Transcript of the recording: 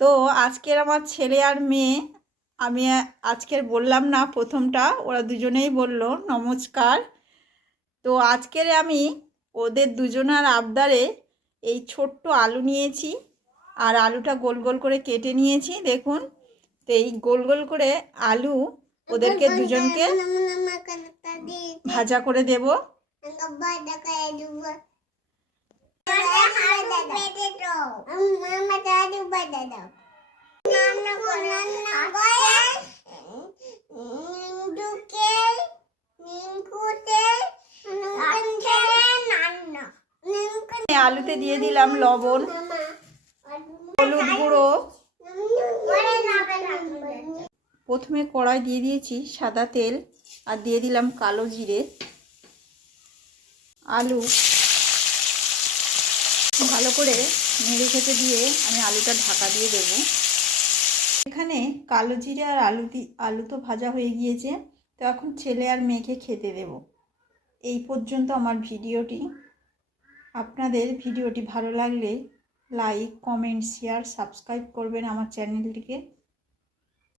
তো আজকের আমার ছেলে আর মেয়ে, আমি আজকের বললাম না প্রথমটা, ওরা দুজনেই বলল নমস্কার। তো আজকের আমি ওদের দুজনার আবদারে এই ছোট্ট আলু নিয়েছি, আর আলুটা গোল গোল করে কেটে নিয়েছি দেখুন। তো এই গোল গোল করে আলু ওদেরকে দুজনকে ভাজা করে দেব। আলুতে দিয়ে দিলাম লবণ, হলুদ গুঁড়ো, প্রথমে কড়াই দিয়ে দিয়েছি সাদা তেল, আর দিয়ে দিলাম কালো জিরে। আলু ভালো করে নেড়ে চেড়ে দিয়ে আমি আলুটা ঢাকা দিয়ে দেব। এখানে কালো জিরে আর আলু তো ভাজা হয়ে গিয়েছে। তো এখন ছেলে আর মেয়েকে খেতে দেব। এই পর্যন্ত আমার ভিডিওটি। আপনাদের ভিডিওটি ভালো লাগলে লাইক, কমেন্ট, শেয়ার, সাবস্ক্রাইব করবেন আমার চ্যানেলটিকে।